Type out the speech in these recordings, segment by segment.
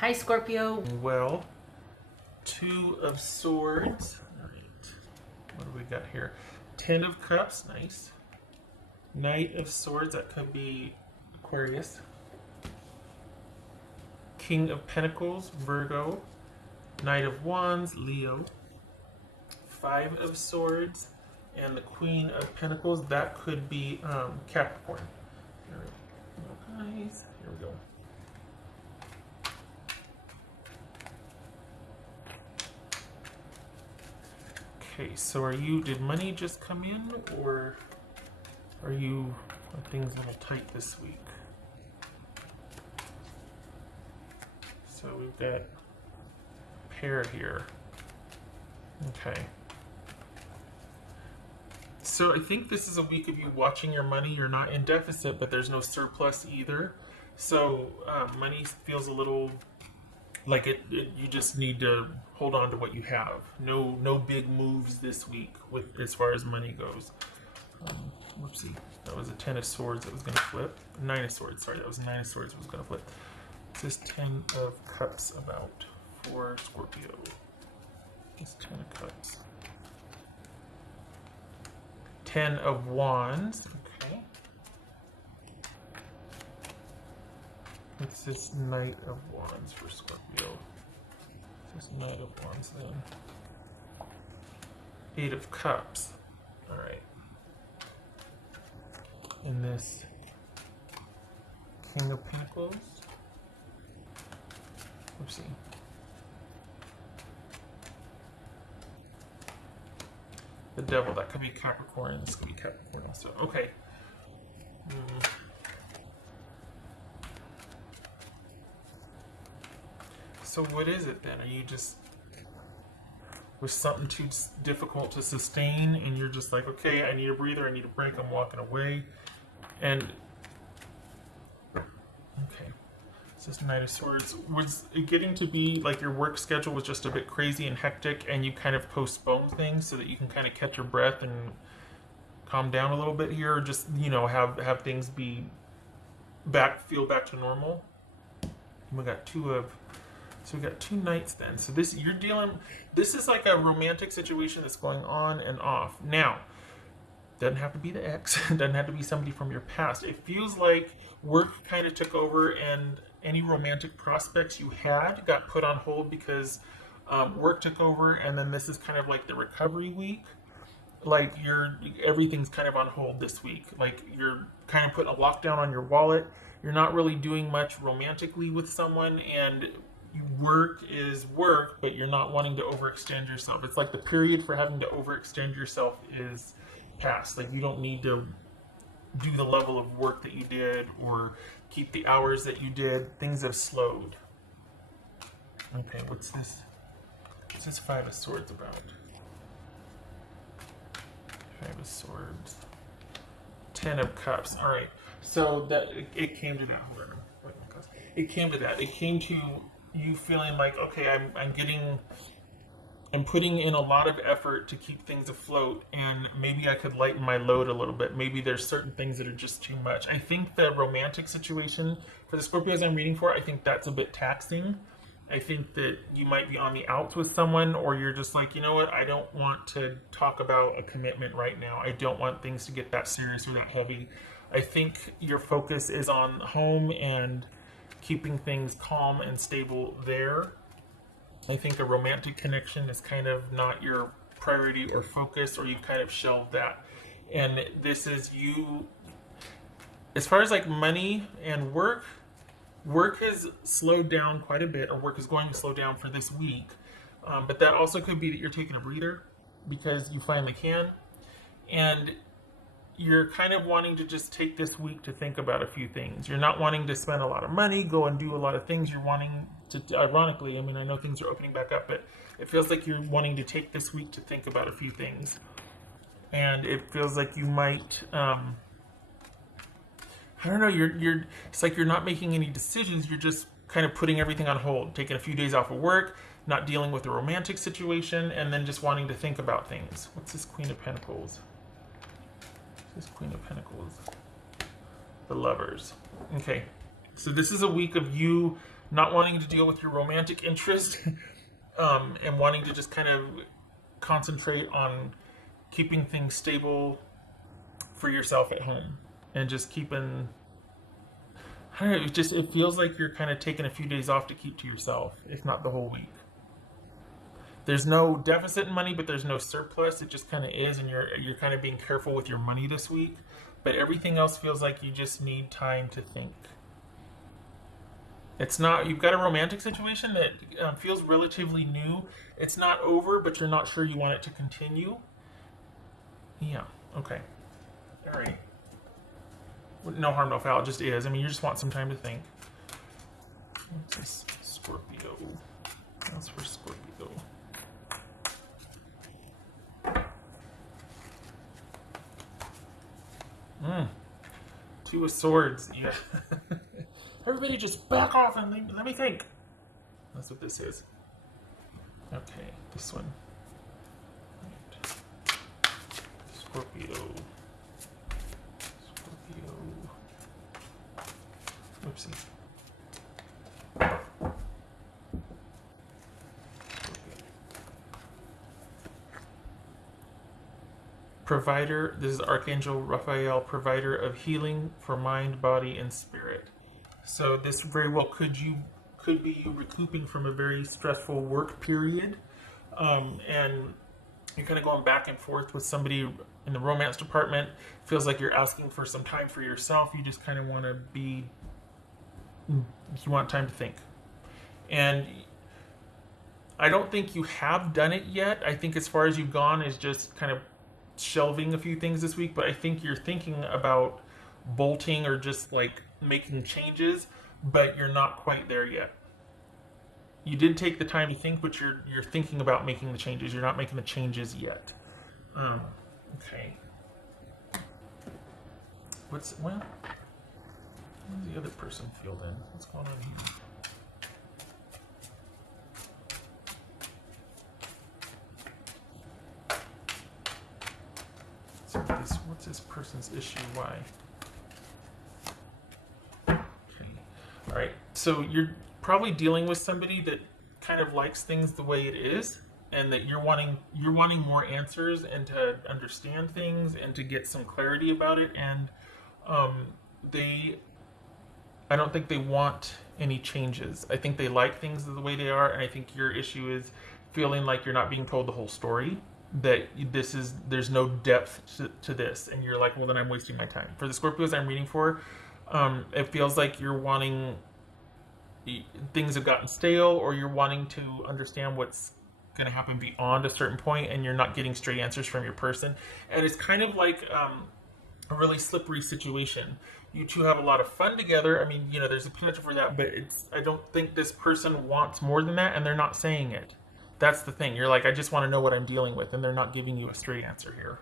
Hi, Scorpio. Well, Two of Swords. All right. What do we got here? Ten of Cups. Nice. Knight of Swords. That could be Aquarius. King of Pentacles. Virgo. Knight of Wands. Leo. Five of Swords. And the Queen of Pentacles. That could be Capricorn. Here we go, guys. Here we go. Okay, so did money just come in, or are things a little tight this week? So we've got pair here. Okay. So I think this is a week of you watching your money. You're not in deficit, but there's no surplus either. So money feels a little like you just need to hold on to what you have. No big moves this week as far as money goes. Whoopsie, that was a 10 of swords that was going to flip. 9 of swords, sorry, that was a 9 of swords that was going to flip. What's this 10 of cups about for Scorpio? This 10 of cups. 10 of wands, okay. What's this Knight of Wands for Scorpio? What's this Knight of Wands then? 8 of Cups. Alright. And this King of Pentacles. Oopsie. The Devil, that could be Capricorn. This could be Capricorn also. Okay. So what is it then? Are you just with something too difficult to sustain and you're just like, okay, I need a breather, I need a break, I'm walking away. And okay, it's this Knight of Swords. Was it getting to be like your work schedule was just a bit crazy and hectic and you kind of postpone things so that you can kind of catch your breath and calm down a little bit here, or just, you know, have things feel back to normal? And we got so we got two knights then. So this is like a romantic situation that's going on and off. Now, doesn't have to be the ex, doesn't have to be somebody from your past. It feels like work kind of took over and any romantic prospects you had got put on hold because work took over, and then this is kind of like the recovery week. Like everything's kind of on hold this week. Like you're kind of putting a lockdown on your wallet. You're not really doing much romantically with someone, and work is work, but you're not wanting to overextend yourself. It's like the period for having to overextend yourself is past. Like you don't need to do the level of work that you did or keep the hours that you did. Things have slowed. Okay, what's this? What's this 5 of Swords about? 5 of Swords. 10 of Cups. All right. So it came to that. Hold on. It came to that. It came to you feeling like, okay, I'm putting in a lot of effort to keep things afloat, and maybe I could lighten my load a little bit. Maybe there's certain things that are just too much. I think the romantic situation for the Scorpios I'm reading for, I think that's a bit taxing. I think that you might be on the outs with someone, or you're just like, you know what, I don't want to talk about a commitment right now. I don't want things to get that serious or that heavy. I think your focus is on home and keeping things calm and stable there. I think a romantic connection is kind of not your priority or focus, or you've kind of shelved that. And this is you, as far as like money and work has slowed down quite a bit, or work is going to slow down for this week. But that also could be that you're taking a breather because you finally can. And you're kind of wanting to just take this week to think about a few things. You're not wanting to spend a lot of money, go and do a lot of things. You're wanting to, ironically, I mean, I know things are opening back up, but it feels like you're wanting to take this week to think about a few things. And it feels like you might, I don't know, it's like you're not making any decisions. You're just kind of putting everything on hold, taking a few days off of work, not dealing with a romantic situation, and then just wanting to think about things. What's this Queen of Pentacles? This Queen of Pentacles. The Lovers. Okay. So this is a week of you not wanting to deal with your romantic interest, and wanting to just kind of concentrate on keeping things stable for yourself at home, and just keeping, I don't know, it feels like you're kind of taking a few days off to keep to yourself, if not the whole week. There's no deficit in money, but there's no surplus. It just kind of is, and you're kind of being careful with your money this week. But everything else feels like you just need time to think. It's not, you've got a romantic situation that feels relatively new. It's not over, but you're not sure you want it to continue. Yeah. Okay. All right. No harm, no foul. It just is. I mean, you just want some time to think. What's this? Scorpio. That's for Scorpio. Two of Swords. Yeah. Everybody just back off and let me think. That's what this is. Okay, this one. Right. Scorpio. Scorpio. Oopsie. Provider, this is Archangel Raphael, provider of healing for mind, body, and spirit. So this very well could be you recouping from a very stressful work period, and you're kind of going back and forth with somebody in the romance department. Feels like you're asking for some time for yourself. You just kind of want to be, you want time to think. And I don't think you have done it yet. I think as far as you've gone is just kind of shelving a few things this week, but I think you're thinking about bolting or just like making changes, but you're not quite there yet. You did take the time to think, but you're thinking about making the changes. You're not making the changes yet. Okay. What's the other person filled in? What's going on here? So what's this person's issue? Why? Okay. All right. So you're probably dealing with somebody that kind of likes things the way it is, and that you're wanting more answers and to understand things and to get some clarity about it. And I don't think they want any changes. I think they like things the way they are, and I think your issue is feeling like you're not being told the whole story. That there's no depth to this, and you're like, well, then I'm wasting my time. For the Scorpios I'm reading for, it feels like you're wanting, things have gotten stale, or you're wanting to understand what's going to happen beyond a certain point, and you're not getting straight answers from your person. And it's kind of like a really slippery situation. You two have a lot of fun together. I mean, there's a potential for that, but I don't think this person wants more than that, and they're not saying it. That's the thing. You're like, I just want to know what I'm dealing with, and they're not giving you a straight answer here.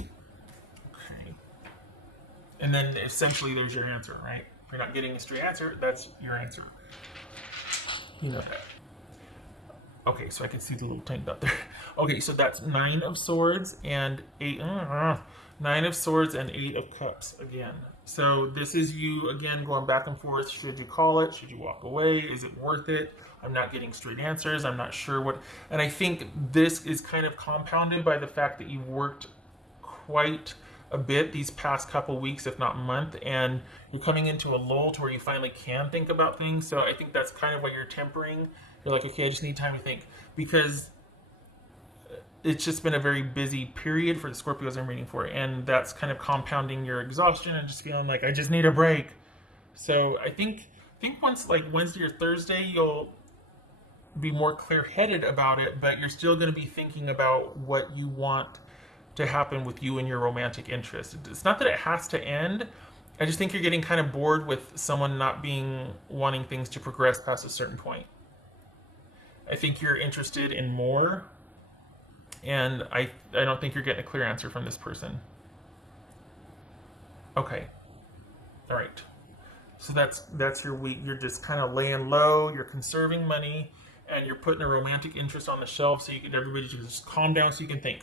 Okay. And then essentially there's your answer, right? If you're not getting a straight answer, that's your answer. You know that. Okay, so I can see the little tank dot there. Okay, so that's 9 of Swords and 8. 9 of Swords and 8 of Cups again. So this is you, again, going back and forth. Should you call it? Should you walk away? Is it worth it? I'm not getting straight answers. I'm not sure what... And I think this is kind of compounded by the fact that you worked quite a bit these past couple weeks, if not month, and you're coming into a lull to where you finally can think about things. So I think that's kind of why you're tempering. You're like, okay, I just need time to think. Because it's just been a very busy period for the Scorpios I'm reading for, and that's kind of compounding your exhaustion and just feeling like, I just need a break. So I think once, like Wednesday or Thursday, you'll be more clear-headed about it, but you're still going to be thinking about what you want to happen with you and your romantic interest. It's not that it has to end. I just think you're getting kind of bored with someone not wanting things to progress past a certain point. I think you're interested in more, and I don't think you're getting a clear answer from this person. Okay. All right. So that's your week. You're just kind of laying low. You're conserving money, and you're putting a romantic interest on the shelf so everybody can just calm down so you can think.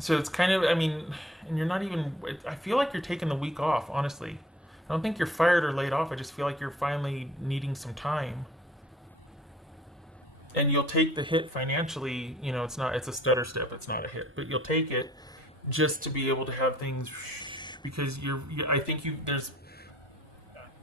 So it's kind of, I mean, and you're not even, I feel like you're taking the week off, honestly. I don't think you're fired or laid off. I just feel like you're finally needing some time. And you'll take the hit financially. You know, it's a stutter step. It's not a hit, but you'll take it just to be able to have things because I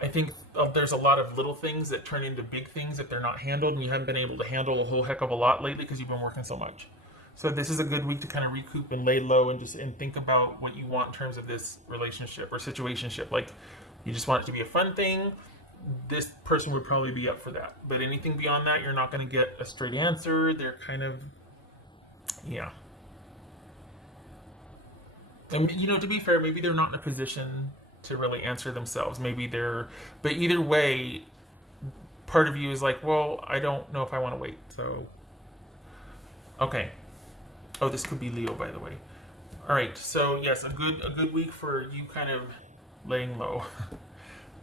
think there's a lot of little things that turn into big things if they're not handled, and you haven't been able to handle a whole heck of a lot lately because you've been working so much. So this is a good week to kind of recoup and lay low and just think about what you want in terms of this relationship or situationship. Like you just want it to be a fun thing. This person would probably be up for that. But anything beyond that, you're not going to get a straight answer. They're kind of, yeah. And to be fair, maybe they're not in a position to really answer themselves. Maybe they're, but either way, part of you is like, well, I don't know if I want to wait. So, okay. Oh, this could be Leo, by the way. All right. So yes, a good week for you, kind of laying low.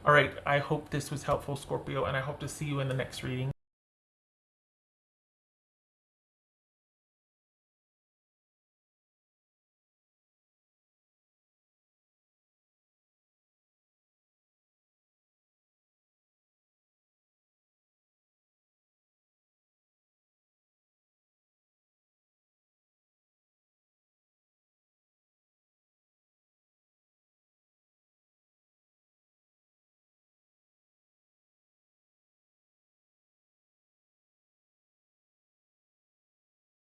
All right. I hope this was helpful, Scorpio, and I hope to see you in the next reading.